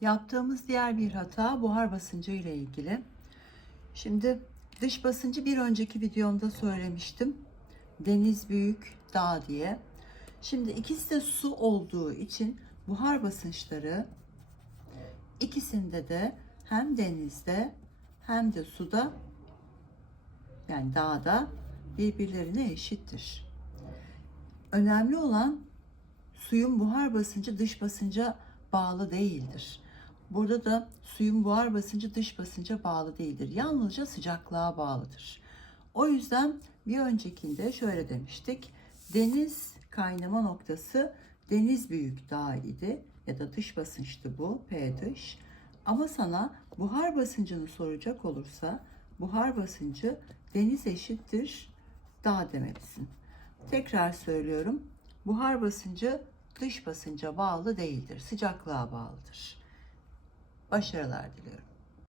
Yaptığımız diğer bir hata buhar basıncı ile ilgili. Şimdi dış basıncı bir önceki videomda söylemiştim. Deniz büyük, dağ diye. Şimdi ikisi de su olduğu için buhar basınçları ikisinde de hem denizde hem de suda yani dağda birbirlerine eşittir. Önemli olan suyun buhar basıncı dış basınca bağlı değildir. Burada da suyun buhar basıncı dış basınca bağlı değildir. Yalnızca sıcaklığa bağlıdır. O yüzden bir öncekinde şöyle demiştik. Deniz kaynama noktası deniz büyük dağ idi ya da dış basınçtı bu P dış. Ama sana buhar basıncını soracak olursa buhar basıncı deniz eşittir dağ demelisin. Tekrar söylüyorum. Buhar basıncı dış basınca bağlı değildir. Sıcaklığa bağlıdır. Başarılar diliyorum.